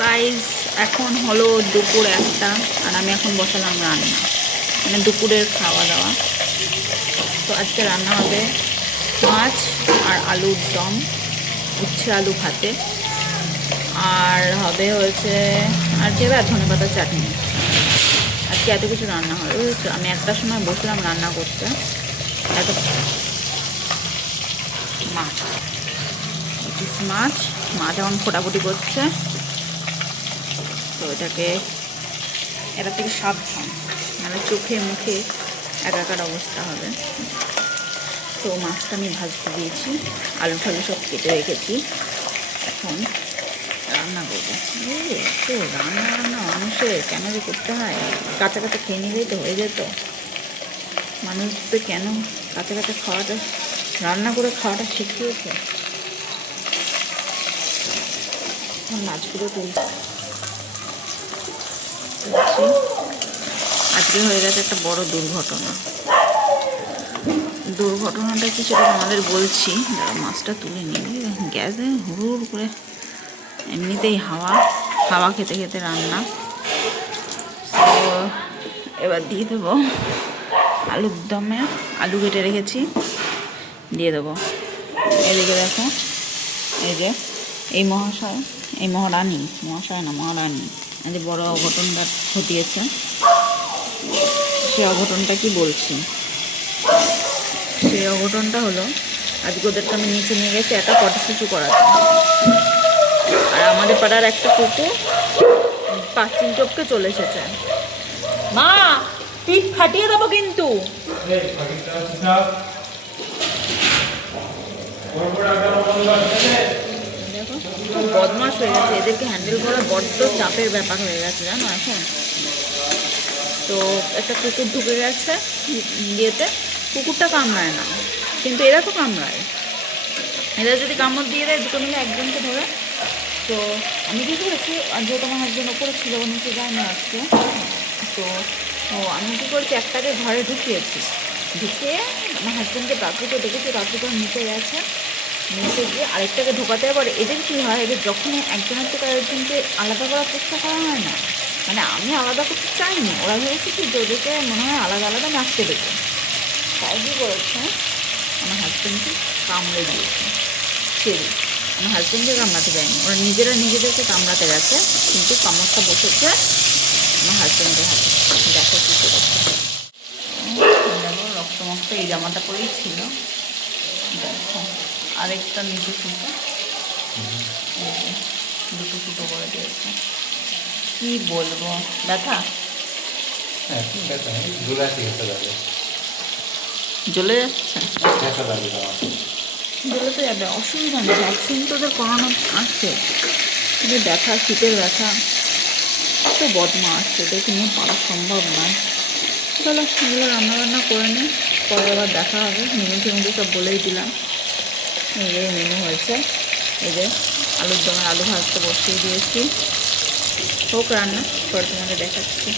Guys এখন হলো দুপুর 1টা আর আমি এখন বসালাম রান্না, মানে দুপুরের খাওয়া দাওয়া। তো আজকে রান্না হবে মাছ আর আলুর দম, উচ্ছে আলু ভাতে, আর হবে হচ্ছে আর কি হবে, আর ধনেপাতার চাটনি। আজকে এত কিছু রান্না হবে বুঝেছো। আমি 1টার সময় বসলাম রান্না করতে। এত মাছ মাছ মাছ এখন ফোটাফুটি করছে। তো এটা থেকে সাবধান, মানে চোখে মুখে একাকার অবস্থা হবে। তো মাছটা আমি ভাজতে দিয়েছি, আলু ঠালু সব কেটে রেখেছি, এখন রান্না করবো। তো রান্না মানুষের কেন যে করতে হয়, কাঁচা কাঁচা খেয়ে নিলেই তো হয়ে যেত। মানুষ তো কেন কাঁচা কাঁচা খাওয়াটা, রান্না করে খাওয়াটা শিখিয়েছে। এখন মাছগুলো তুলছি। আজকে হয়ে গেছে একটা বড় দুর্ঘটনাটা কি সেটা আমাদের বলছি। যারা মাছটা তুলে নিয়ে গ্যাসে হুড় করে, এমনিতেই হাওয়া খেতে খেতে রান্না। তো এবার দিয়ে দেবো আলুর দমে, আলু কেটে রেখেছি, দিয়ে দেবো। এদিকে দেখো, এই যে এই মহারানী এই যে বড় অঘটনটা ঘটিয়েছে, সে অঘটনটা কি বলছি। সেই অঘটনটা হলো, আজকে ওদেরকে আমি নিচে নিয়ে গেছি একটা পটাশুশু করাতে। আর আমাদের পাড়ার একটা কুকুর পাঁচিল টপকে চলে এসেছে। মা পিঠ ফাটিয়ে দেবো কিন্তু। দেখো খুব বদমাশ হয়ে গেছে, এদেরকে হ্যান্ডেল করা বড্ড চাপের ব্যাপার হয়ে গেছে জানো এখন। তো একটা কুকুর ঢুকে গেছে ইয়েতে, কুকুরটা কামড়ায় না কিন্তু এরা তো কামড়ায়। এরা যদি কামড় দিয়ে দেয় দুটো মিলে একজনকে ধরে। তো আমি কী করেছি, যেহেতু আমার হাজবেন্ড ওপরে ছিল, নিচে যায়নি আজকে, তো আমি কী করেছি, একটাকে ঘরে ঢুকিয়ে আমার হাজবেন্ডকে রাত্রিকে ডেকেছি, রাত্রিকে নিচে গেছে, নিচে গিয়ে আরেকটাকে ঢোকাতে হবে। আর এদের কী হয়, এদের যখনই একজনের থেকে আরেকজনকে আলাদা করার চেষ্টা করা হয় না, মানে আমি আলাদা করতে চাইনি, ওরা ভেবেছি কি যে ওদেরকে মনে হয় আলাদা আলাদা নাচতে দেবো, তাই কী করেছে আমার হাজবেন্ডকে কামড়ে দিয়েছে। ছেড়ে আমার হাজবেন্ডকে কামড়াতে যায়নি, ওরা নিজেদেরকে কামড়াতে গেছে, কিন্তু কামড়টা বসেছে আমার হাজবেন্ডের হাতে। দেখো কী করেছে, দেখো রক্তমক্ত এই জামাটা পরেই ছিল। দেখো আরেকটা নিচে ফুটো, দুটো ফুটো করে দিয়েছে। কি বলবো, ব্যথা জ্বলে যাচ্ছে, জ্বলে তো যাবে, অসুবিধা নেই, ভ্যাকসিন তো ওদের করানো আছে। কিন্তু ব্যথা, শীতের ব্যথা, তো বদমাস, ওদেরকে নিয়ে পারা সম্ভব নয়। চলো এগুলো রান্না করে নিই, পরে আবার দেখা হবে। মেনু টেনু সব বলেই দিলাম। এই যে মেনু হয়েছে, এই যে আলুর দমে আলু ভাজতে বসিয়ে দিয়েছি, হোক রান্না, পরে তোমাকে দেখাচ্ছি।